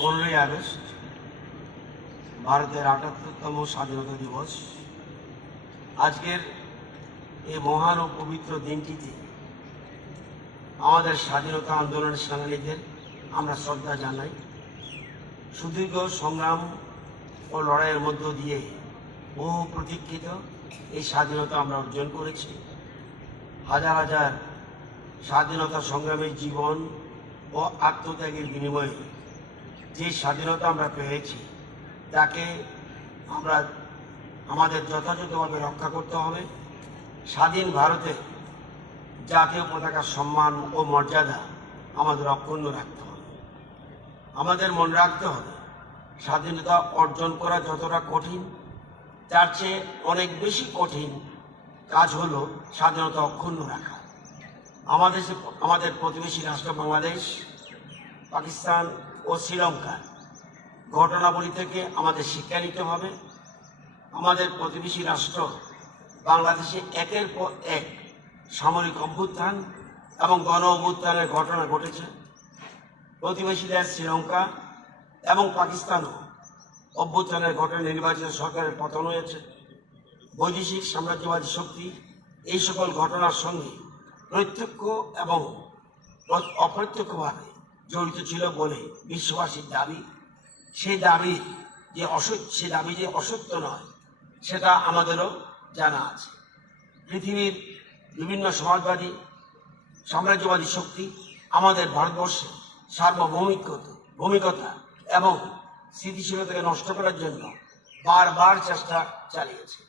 15ই August ভারতের ৭৮তম স্বাধীনতা দিবস। আজকের এই মহান ও পবিত্র দিনটিতে আমাদের স্বাধীনতা আন্দোলনের সেনানীদের আমরা শ্রদ্ধা জানাই। সুদীর্ঘ সংগ্রাম ও লড়াইয়ের মধ্য দিয়ে বহু প্রতীক্ষিত এই স্বাধীনতা আমরা অর্জন করেছি। হাজার হাজার স্বাধীনতা সংগ্রামের জীবন ও আত্মত্যাগের বিনিময়ে যে স্বাধীনতা আমরা পেয়েছি তাকে আমরা আমাদের যথাযথভাবে রক্ষা করতে হবে। স্বাধীন ভারতে জাতীয় পতাকার সম্মান ও মর্যাদা আমাদের অক্ষুণ্ণ রাখতে হবে। আমাদের মনে রাখতে হবে স্বাধীনতা অর্জন করা যতটা কঠিন, তার চেয়ে অনেক বেশি কঠিন কাজ হলো স্বাধীনতা অক্ষুণ্ণ রাখা। আমাদের প্রতিবেশী রাষ্ট্র বাংলাদেশ, পাকিস্তান ও শ্রীলঙ্কার ঘটনাবলী থেকে আমাদের শিক্ষা নিতে হবে। আমাদের প্রতিবেশী রাষ্ট্র বাংলাদেশে একের পর এক সামরিক অভ্যুত্থান এবং গণ অভ্যুত্থানের ঘটনা ঘটেছে। প্রতিবেশী দেশ শ্রীলঙ্কা এবং পাকিস্তানও অভ্যুত্থানের ঘটনা নির্বাচিত সরকারের পতন হয়েছে। বৈদেশিক সাম্রাজ্যবাদী শক্তি এই সকল ঘটনার সঙ্গে প্রত্যক্ষ এবং অপ্রত্যক্ষভাবে জড়িত ছিল বলে বিশ্ববাসীর দাবি। সেই দাবি যে অসত্য নয় সেটা আমাদেরও জানা আছে। পৃথিবীর বিভিন্ন সমাজবাদী সাম্রাজ্যবাদী শক্তি আমাদের ভারতবর্ষে সার্বভৌমিকতা এবং স্থিতিশীলতাকে নষ্ট করার জন্য বারবার চেষ্টা চালিয়েছে।